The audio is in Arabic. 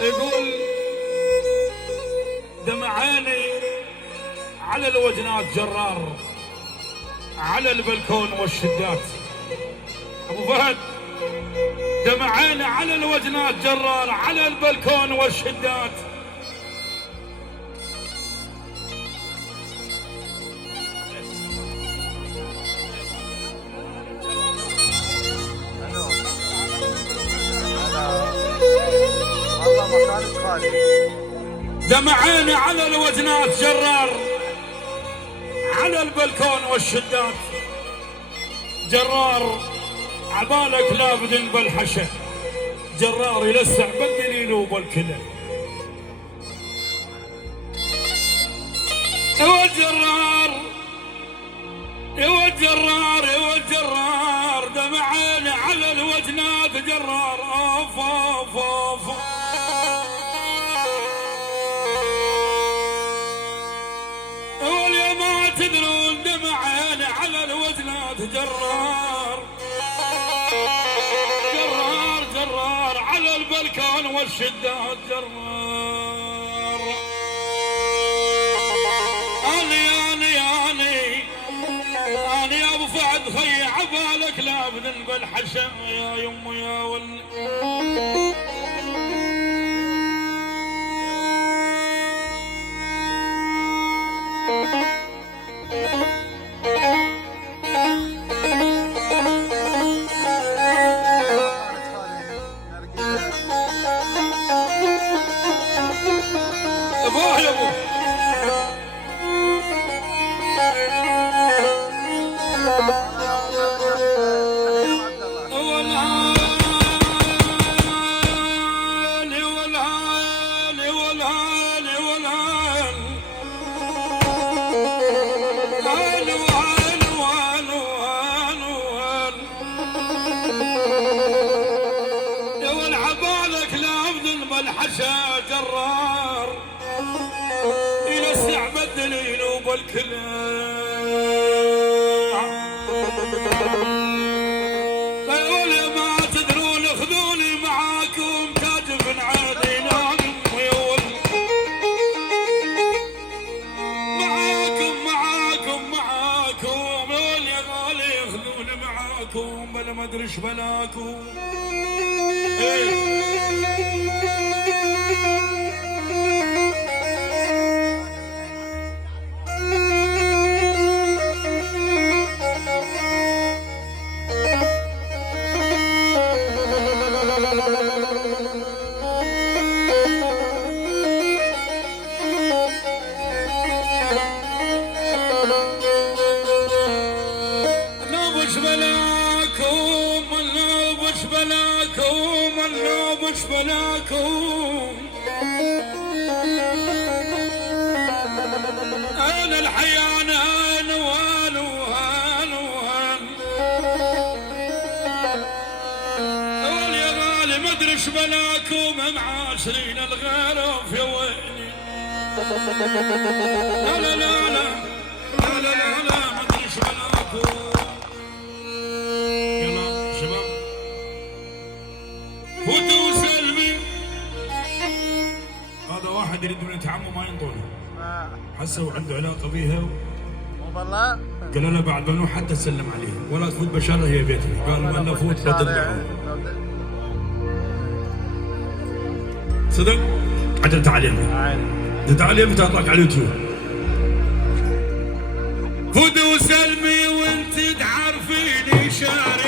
يقول دمعاني على الوجنات جرار، على البلكون والشدات. ابو فهد، دمعاني على الوجنات جرار، على البلكون والشدات. دمعاني على الوجنات جرار، على البلكون والشدات. جرار عبالك لابد بالحشا، جرار يلسع بالدليل وبالكلى. يا جرار يا جرار يا جرار، دمعاني على الوجنات جرار. اوف اوف اوف تدرون دمعاني على الوجنات جرار، جرار جرار على البلكون والشدات. جرار أنا يا أبو فهد خي عبالك لابد بالحشا يا يمي يا ولي. الحشا جرار يلسع بالدليل وبالكلاع. فيقول يا ما تدرون خذوني معاكم كاتف عادي ناقم ويول. معاكم يقول يا غالي خذوني معاكم بلا ما ادري ايش بلاكم. وش بلاكم انا الحيان هان وهان وهان وهان. قول يا غالي ما ادري ايش بلاكم معاشرين الغرف يا ويلي. لا لا لا لا لا لا لا ما ادري ايش بلاكم. يلا شباب فوتوا وسلمي. هذا واحد يريد من يتعمم ما ينطونه، حسوا عنده علاقه بيها والله. قال له بعد ما حتى سلم عليه ولا تفوت بشاره هي بيتي. قال ما انا فوت بتذبحه صدق. عدل تعليمي تعليمي تطلق على اليوتيوب. فوت وسلمي وانت تعرفيني شاري